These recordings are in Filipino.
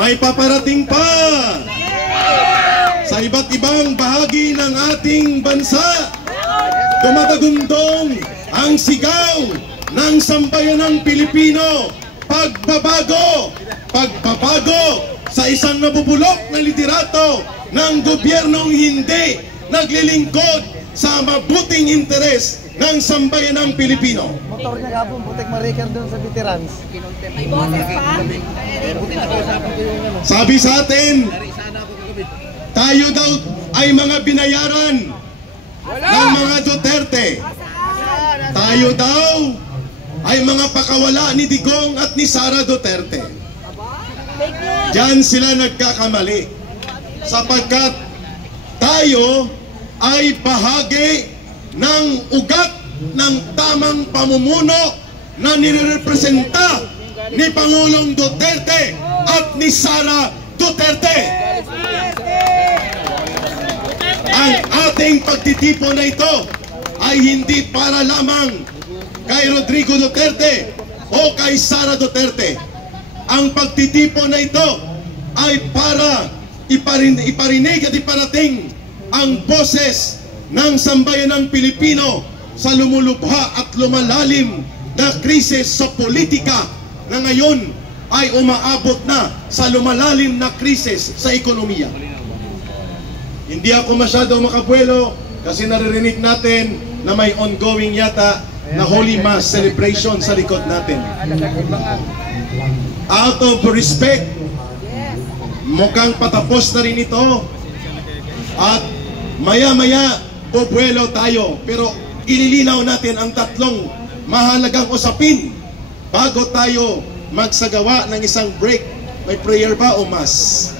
may paparating pa sa iba't ibang bahagi ng ating bansa. Dumadagundong ang sigaw ng sambayanang Pilipino, pagbabago, pagbabago sa isang nabubulok na liderato ng gobyernong hindi naglilingkod sa mabuting interes ng sambayanang Pilipino. Motor niya gabon, butik ma-record doon sa veterans. May boses pa? Sabi sa atin, tayo daw ay mga binayaran ng mga Duterte. Tayo daw ay mga pakawala ni Digong at ni Sara Duterte. Diyan sila nagkakamali, sapagkat tayo ay bahagi ng ugat ng tamang pamumuno na nirepresenta ni Pangulong Duterte at ni Sara Duterte. Ang ating pagtitipon na ito ay hindi para lamang kay Rodrigo Duterte o kay Sara Duterte. Ang pagtitipon na ito ay para iparinig at iparating ang boses ng sambayanang Pilipino sa lumulubha at lumalalim na krisis sa politika na ngayon ay umaabot na sa lumalalim na krisis sa ekonomiya. Hindi ako masyadong makabuelo kasi naririnig natin na may ongoing yata na Holy Mass celebration sa likod natin. Out of respect, mukhang patapos na rin ito at maya-maya bubuelo tayo, pero ililinaw natin ang tatlong mahalagang usapin bago tayo magsagawa ng isang break. May prayer ba o mass?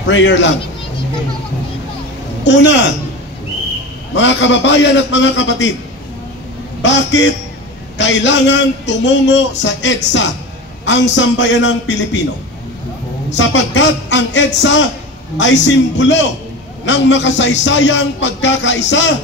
Prayer lang. Una, mga kababayan at mga kapatid, bakit kailangan tumungo sa EDSA ang sambayanang Pilipino? Sapagkat ang EDSA ay simbolo ng makasaysayang pagkakaisa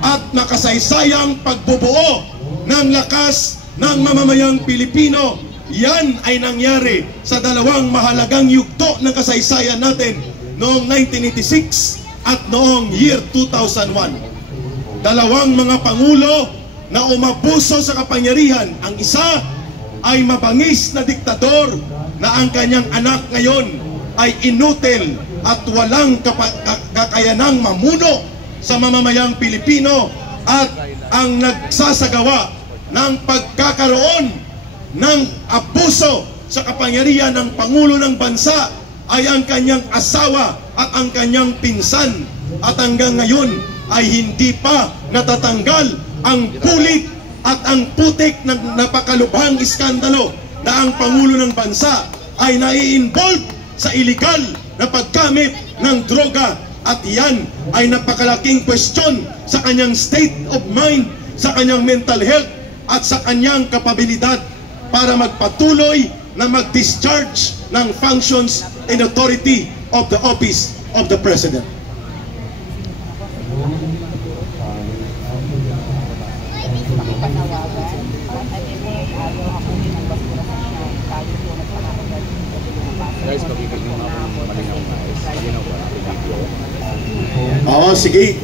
at makasaysayang pagbubuo ng lakas ng mamamayang Pilipino. Yan ay nangyari sa dalawang mahalagang yugto ng kasaysayan natin noong 1986 at noong year 2001. Dalawang mga pangulo na umabuso sa kapangyarihan. Ang isa ay mabangis na diktador na ang kanyang anak ngayon ay inutil at walang kakayanang mamuno sa mamamayang Pilipino, at ang nagsasagawa ng pagkakaroon ng abuso sa kapangyarihan ng Pangulo ng Bansa ay ang kanyang asawa at ang kanyang pinsan, at hanggang ngayon ay hindi pa natatanggal ang pulit at ang putik ng napakalubhang iskandalo na ang Pangulo ng Bansa ay nai-involve sa illegal na paggamit ng droga, at yan ay napakalaking question sa kanyang state of mind, sa kanyang mental health at sa kanyang kapabilidad para magpatuloy na mag-discharge ng functions and authority of the office of the President. Oo, sige.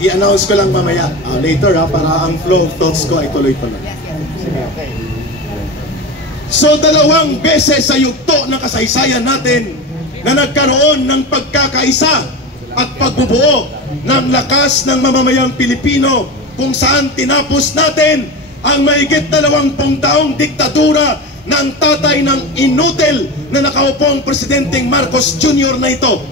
I-announce ko lang mamaya. Later para ang flow of thoughts ko ay tuloy-tuloy. So, dalawang beses sa yugto ng kasaysayan natin na nagkaroon ng pagkakaisa at pagbubuo ng lakas ng mamamayang Pilipino, kung saan tinapos natin ang mahigit 20 taong diktadura ng tatay ng inutil na nakaupong Presidenteng Marcos Jr. na ito.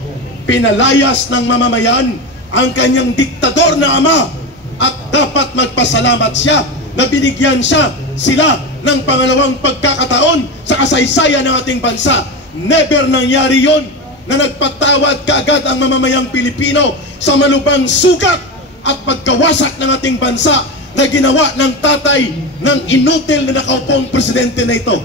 Pinalayas ng mamamayan ang kanyang diktador na ama, at dapat magpasalamat siya na binigyan sila ng pangalawang pagkakataon sa kasaysayan ng ating bansa. Never nangyari yon na nagpatawad kaagad ang mamamayang Pilipino sa malubhang sugat at pagkawasak ng ating bansa na ginawa ng tatay ng inutil na nakaupong presidente na ito.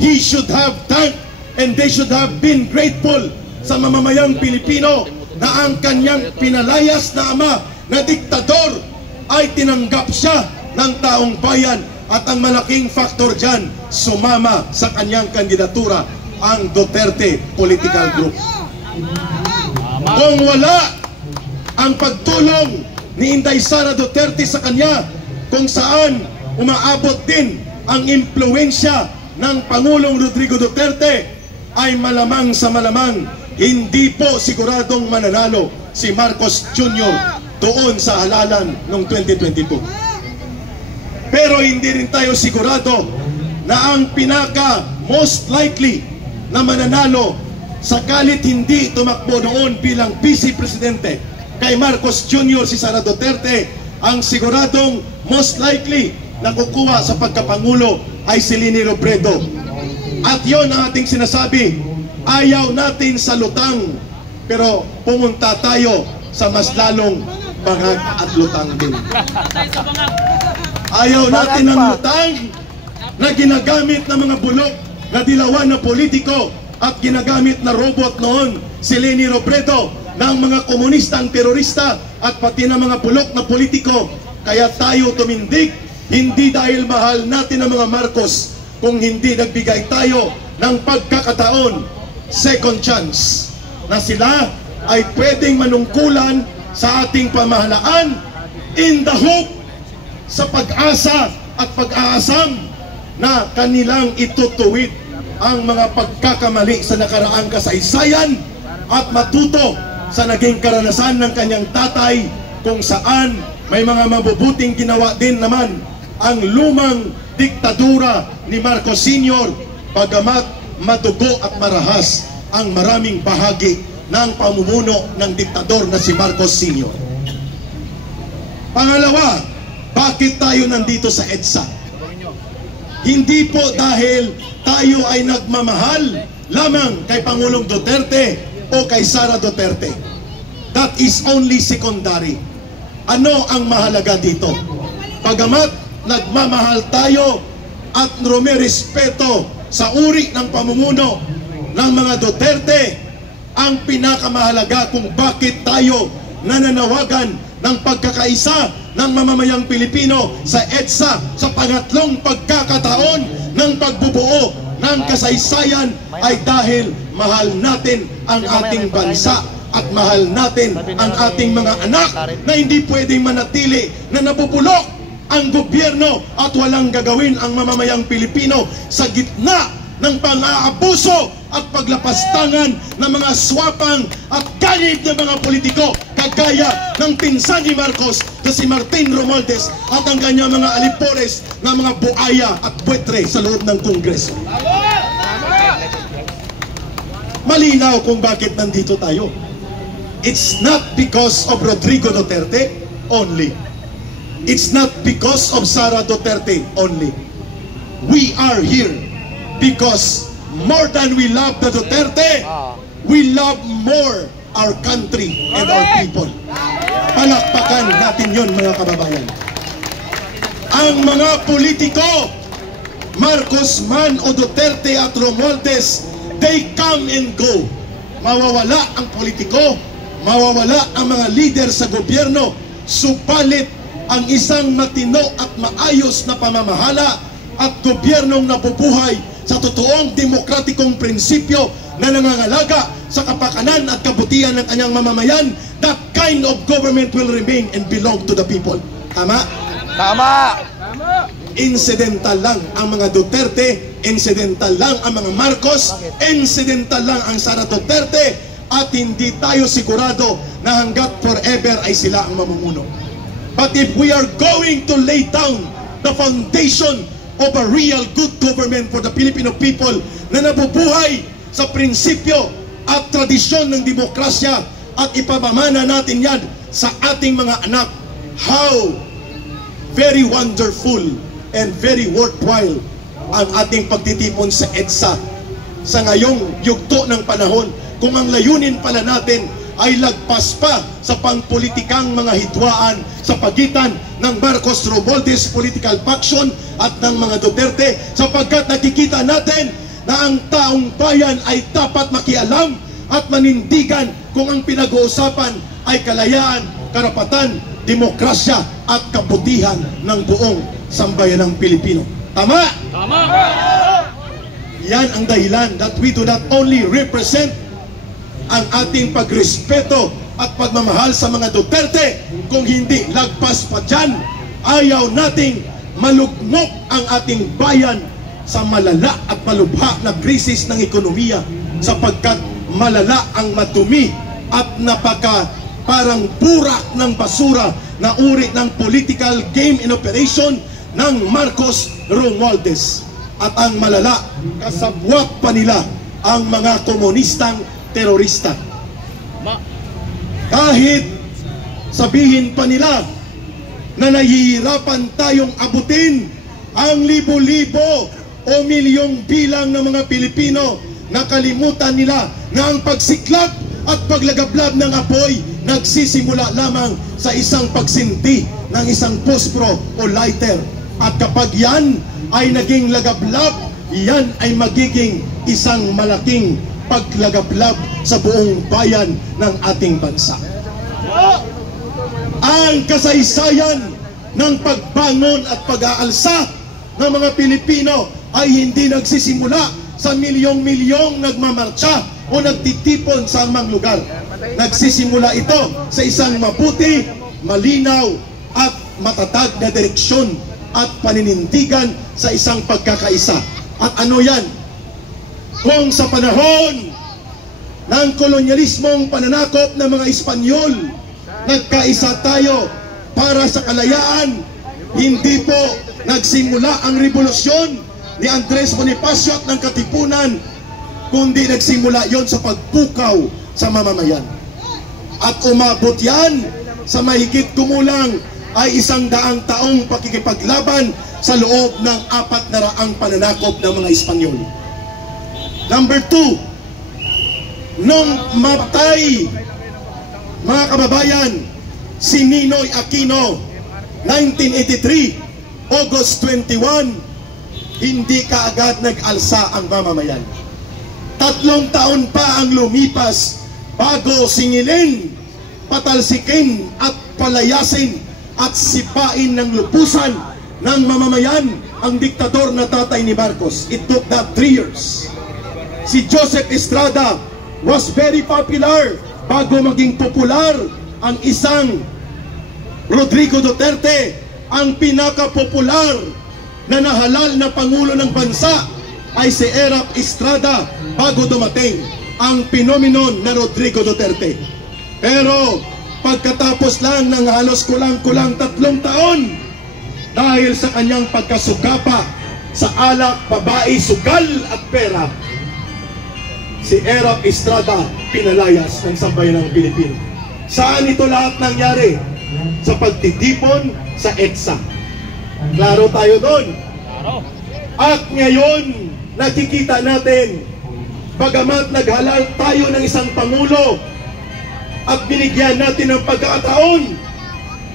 He should have thanked and they should have been grateful sa mamamayang Pilipino na ang kanyang pinalayas na ama na diktador ay tinanggap siya ng taong bayan At ang malaking factor dyan, sumama sa kanyang kandidatura ang Duterte Political Group. Kung wala ang pagtulong ni Inday Sara Duterte sa kanya, kung saan umaabot din ang impluensya ng Pangulong Rodrigo Duterte, ay malamang sa malamang hindi po siguradong mananalo si Marcos Jr. doon sa halalan noong 2022. Pero hindi rin tayo sigurado na ang pinaka most likely na mananalo sakalit hindi tumakbo noon bilang Vice Presidente kay Marcos Jr. si Sara Duterte, ang siguradong most likely na kukuha sa pagkapangulo ay si Leni Robredo. At yon ang ating sinasabi, ayaw natin sa lutang, pero pumunta tayo sa mas lalong bangag at lutang din. Ayaw natin ng lutang na ginagamit ng mga bulok na dilawan na politiko at ginagamit na robot noon si Leni Robredo ng mga komunistang terorista at pati ng mga bulok na politiko. Kaya tayo tumindig, hindi dahil mahal natin ang mga Marcos, kung hindi nagbigay tayo ng pagkakataon, second chance, na sila ay pwedeng manungkulan sa ating pamahalaan in the hope, sa pag-asa at pag-aasam na kanilang itutuwid ang mga pagkakamali sa nakaraang kasaysayan at matuto sa naging karanasan ng kanyang tatay, kung saan may mga mabubuting ginawa din naman ang lumang diktadura ni Marcos Sr. Bagamat madugo at marahas ang maraming bahagi ng pamumuno ng diktador na si Marcos Sr. Pangalawa, bakit tayo nandito sa EDSA? Hindi po dahil tayo ay nagmamahal lamang kay Pangulong Duterte o kay Sara Duterte. That is only secondary. Ano ang mahalaga dito? Pagamat nagmamahal tayo at rumirespeto sa uri ng pamumuno ng mga Duterte, ang pinakamahalaga kung bakit tayo nananawagan ng pagkakaisa ng mamamayang Pilipino sa EDSA sa pangatlong pagkakataon ng pagbubuo ng kasaysayan ay dahil mahal natin ang ating bansa at mahal natin ang ating mga anak na hindi pwedeng manatili na nabubulok ang gobyerno at walang gagawin ang mamamayang Pilipino sa gitna ng pang-aabuso at paglapastangan ng mga swapang at ganib na mga politiko kagaya ng pinsan ni Marcos na si Martin Romualdez at ang kanyang mga alipores na mga buaya at buetre sa loob ng Kongreso. Malinaw kung bakit nandito tayo. It's not because of Rodrigo Duterte only. It's not because of Sara Duterte only. We are here because more than we love the Duterte, we love more our country and our people. Palakpakan natin yun, mga kababayan. Ang mga politiko, Marcos man o Duterte at Romualdez, they come and go. Mawawala ang politiko, mawawala ang mga leader sa gobyerno, subalit ang isang matino at maayos na pamamahala at gobyernong nabubuhay sa totoong demokratikong prinsipyo na nangangalaga sa kapakanan at kabutihan ng kanyang mamamayan, that kind of government will remain and belong to the people. Tama? Tama! Incidental lang ang mga Duterte, incidental lang ang mga Marcos, incidental lang ang Sara Duterte, at hindi tayo sigurado na hanggat forever ay sila ang mamumuno. But if we are going to lay down the foundation of a real good government for the Filipino people na nabubuhay sa prinsipyo at tradisyon ng demokrasya at ipamamana natin yan sa ating mga anak, how very wonderful and very worthwhile ang ating pagtitipon sa EDSA sa ngayong yugto ng panahon, kung ang layunin pala natin ay lagpas pa sa pangpolitikang mga hidwaan sa pagitan ng Marcos Romualdez political faction at ng mga Duterte, sapagkat nakikita natin na ang taong bayan ay dapat makialam at manindigan kung ang pinag-uusapan ay kalayaan, karapatan demokrasya at kabutihan ng buong sambayanang Pilipino. Tama? Tama! Yan ang dahilan that we do not only represent ang ating pagrespeto at pagmamahal sa mga Duterte, kung hindi lagpas pa dyan, ayaw nating malugmok ang ating bayan sa malala at malubha na krisis ng ekonomiya, sapagkat malala ang madumi at parang burak ng basura na uri ng political game in operation ng Marcos Romualdez. At ang malala, kasabwat pa nila ang mga komunistang terorista. Kahit sabihin pa nila na nahihirapan tayong abutin ang libo-libo o milyong bilang ng mga Pilipino, nakalimutan nila na ang pagsiklab at paglagablab ng apoy nagsisimula lamang sa isang pagsinti ng isang pospro o lighter. At kapag yan ay naging lagablab, yan ay magiging isang malaking paglagablab sa buong bayan ng ating bansa. Ang kasaysayan ng pagbangon at pag-aalsa ng mga Pilipino ay hindi nagsisimula sa milyong-milyong nagmamarcha o nagtitipon sa amang lugar. Nagsisimula ito sa isang mabuti, malinaw at matatag na direksyon at paninindigan sa isang pagkakaisa. At ano yan? Kung sa panahon ng kolonyalismong pananakop ng mga Espanyol, nagkaisa tayo para sa kalayaan, hindi po nagsimula ang revolusyon ni Andres Bonifacio at ng Katipunan, kundi nagsimula yon sa pagpukaw sa mamamayan. At umabot yan sa mahigit kumulang ay 100 taong pakikipaglaban sa loob ng 400 pananakop ng mga Espanyol. Number 2, nung matay, mga kababayan, si Ninoy Aquino, 1983, August 21, hindi kaagad nag-alsa ang mamamayan. 3 taon pa ang lumipas bago singilin, patalsikin at palayasin at sipain ng lupusan ng mamamayan ang diktador na tatay ni Marcos. It took that 3 years. Si Joseph Estrada was very popular bago maging popular ang isang Rodrigo Duterte. Ang pinaka-popular na nahalal na pangulo ng bansa ay si Erap Estrada bago dumating ang pinominon na Rodrigo Duterte. Pero pagkatapos lang ng halos kulang-kulang 3 taon, dahil sa kanyang pagkasugapa sa alak, babae, sugal at pera, si Erap Estrada pinalayas ng sambayanang Pilipino. Saan ito lahat nangyari? Sa pagtitipon sa EDSA. Klaro tayo doon. At ngayon, nakikita natin, bagamat naghalal tayo ng isang pangulo at binigyan natin ng pagkakataon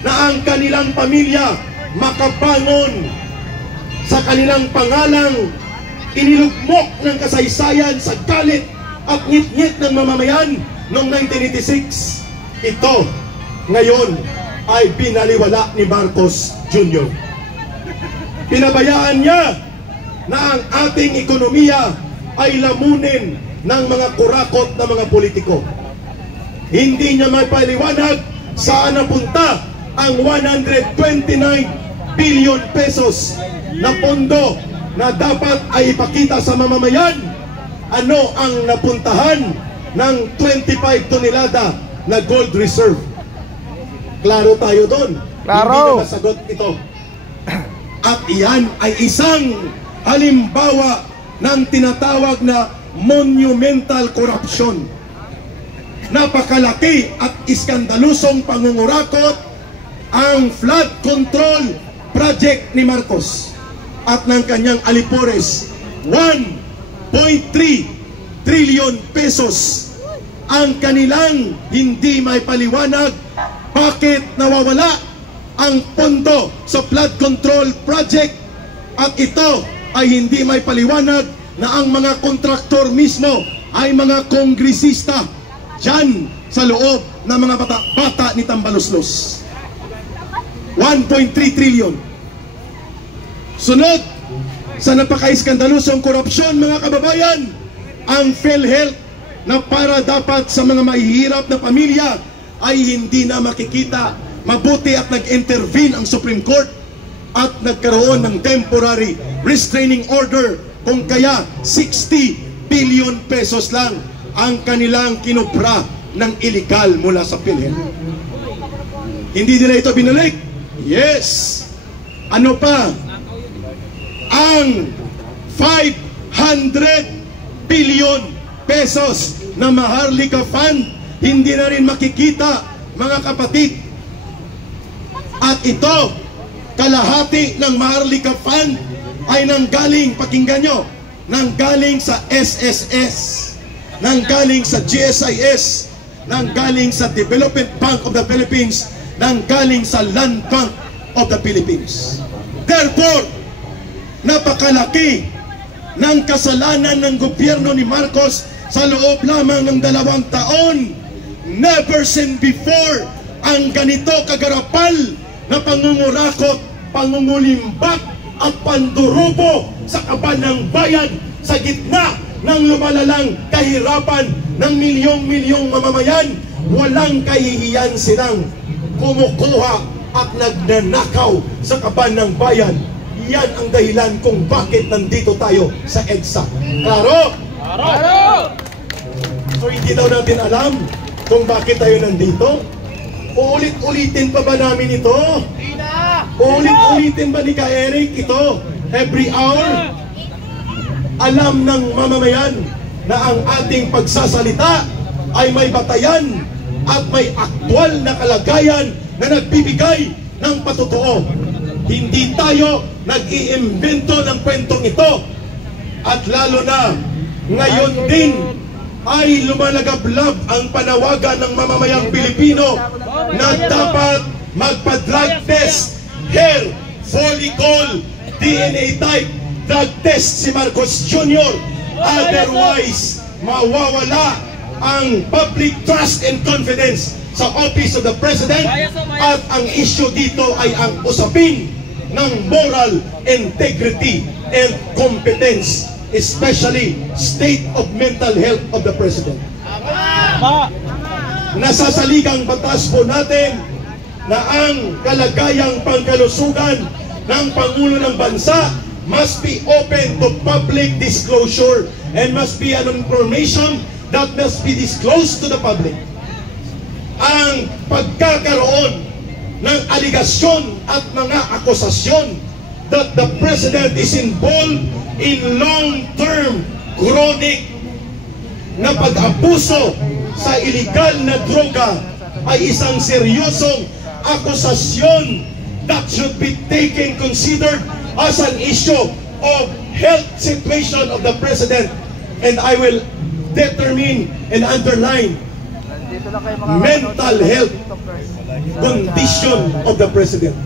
na ang kanilang pamilya makabangon sa kanilang pangalang inilugmok ng kasaysayan sa galit at ngit-ngit ng mamamayan noong 1986. Ito, ngayon, ay binaliwala ni Marcos Jr. Pinabayaan niya na ang ating ekonomiya ay lamunin ng mga kurakot na mga politiko. Hindi niya may paliwanag saan napunta ang 129 billion pesos na pondo na dapat ay ipakita sa mamamayan. Ano ang napuntahan ng 25 tonelada na gold reserve? Klaro tayo doon. Klaro. Hindi na masagot ito. At iyan ay isang halimbawa ng tinatawag na monumental corruption. Napakalaki at iskandalusong pangungurakot ang flood control project ni Marcos at ng kanyang alipores. 1.3 trillion pesos ang kanilang hindi may paliwanag bakit nawawala ang pondo sa flood control project, at ito ay hindi may paliwanag na ang mga kontraktor mismo ay mga kongresista dyan sa loob ng mga bata ni Tambaloslos. 1.3 trillion. Sunod sa napaka-iskandalosong korupsyon, mga kababayan, ang PhilHealth na para dapat sa mga mahihirap na pamilya ay hindi na makikita. Mabuti at nag-intervene ang Supreme Court at nagkaroon ng temporary restraining order, kung kaya 60 billion pesos lang ang kanilang kinupra ng illegal mula sa PhilHealth. Hindi nila ito binalik. Yes. Ano pa? Ang 500 billion pesos na Maharlika Fund, hindi na rin makikita, mga kapatid. At ito, kalahati ng Maharlika Fund ay nanggaling, pakinggan nyo, nanggaling sa SSS, nanggaling sa GSIS, nanggaling sa Development Bank of the Philippines, nanggaling sa Land Bank of the Philippines. Therefore, napakalaki ng kasalanan ng gobyerno ni Marcos sa loob lamang ng 2 taon. Never seen before ang ganito kagarapal na pangungurakot, pangungulimbat at pandurubo sa kaban ng bayan sa gitna ng lumalalang kahirapan ng milyong-milyong mamamayan. Walang kahihiyan silang kumukuha at nagnanakaw sa kaban ng bayan. Yan ang dahilan kung bakit nandito tayo sa EDSA. Klaro? Klaro! So hindi daw natin alam kung bakit tayo nandito. Uulit-ulitin pa ba namin ito? Uulit-ulitin ba ni Ka Eric ito? Every hour? Alam ng mamamayan na ang ating pagsasalita ay may batayan at may aktwal na kalagayan na nagbibigay ng patotoo. Hindi tayo nag-iimbento ng kwentong ito. At lalo na ngayon din ay lumalagablab ang panawagan ng mamamayang Pilipino na dapat magpa-drug test, hair, follicle, DNA type, drug test si Marcos Jr. Otherwise, mawawala ang public trust and confidence sa Office of the President, at ang issue dito ay ang usapin ng moral integrity and competence, especially state of mental health of the President. Nasasaligang batas po natin na ang kalagayang pangkalusugan ng Pangulo ng Bansa must be open to public disclosure and must be an information that must be disclosed to the public. Ang pagkakaroon ng aligasyon at mga akusasyon that the President is involved in long-term, chronic na pag-abuso sa illegal na droga ay isang seryosong akusasyon that should be taken, considered as an issue of health situation of the President. And I will determine and underline mental health condition of the President.